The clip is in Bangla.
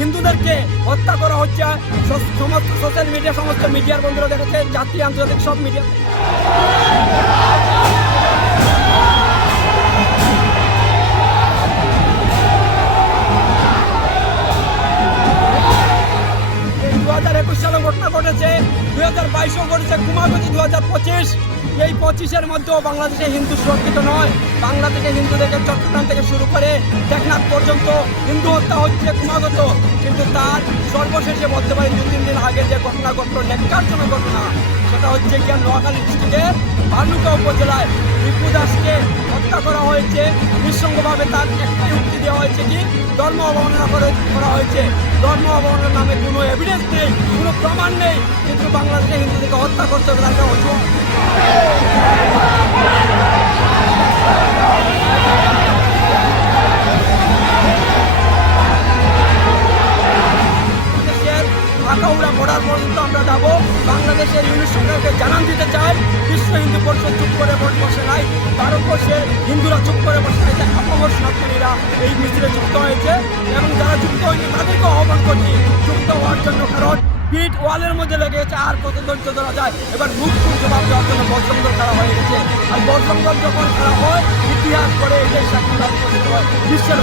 হিন্দুদেরকে হত্যা করা হচ্ছে। সমস্ত সোশ্যাল মিডিয়া, সমস্ত মিডিয়ার বন্ধুরা দেখেছে, জাতীয় আন্তর্জাতিক সব মিডিয়া। এই 2021 সালে ঘটনা ঘটেছে, 2022 ঘটেছে, কুমারগঞ্জ 2025। এই 25-এর মধ্যেও বাংলাদেশে হিন্দু সুরক্ষিত নয়। বাংলাদেশে হিন্দুদেরকে চট্টগ্রাম থেকে শুরু করে টেকনাফ পর্যন্ত হিন্দু হত্যা হচ্ছে ক্রমাগত। কিন্তু তার সর্বশেষে বলতে পারি 2-3 দিন আগে যে ঘটনা ঘটলো, ন্যাক্কারজনক ঘটনা, সেটা হচ্ছে কি নোয়াখালী ডিস্ট্রিক্টের ভালুকা উপজেলায় রিপু দাসকে হত্যা করা হয়েছে নিঃসঙ্গভাবে। তার একটাই উক্তি দেওয়া হয়েছে কি ধর্ম অবমাননা করা হয়েছে। ধর্ম অবমাননার নামে কোনো এভিডেন্স নেই, কোনো প্রমাণ নেই, কিন্তু বাংলাদেশে হিন্দুদেরকে হত্যা করতে হবে তার অজুহাত। আখাউড়া বর্ডার পর্যন্ত আমরা যাব। বাংলাদেশের ইউনিট সরকারকে জানান দিতে চাই, বিশ্ব হিন্দু পরিষদ চুপ করে বসে নাই, ভারতবর্ষের হিন্দুরা চুপ করে বসে নাই। আপামর সনাতনীরা এই মিছিলে যুক্ত হয়েছে এবং যারা যুক্ত হয়েছে তাদেরকে আহ্বান করছি যুক্ত হওয়ার জন্য। কারণ পিঠ ওয়ালের মধ্যে লেগে গেছে, আর কত ধৈর্য ধরা যায়। এবার মুখপুর জবাব দেওয়ার জন্য বজরং দল খারাপ হয়ে গেছে। আর বজরং দল যখন খারাপ হয়, ইতিহাস করে এটাই সাক্ষী লাভ করতে হয় বিশ্বের।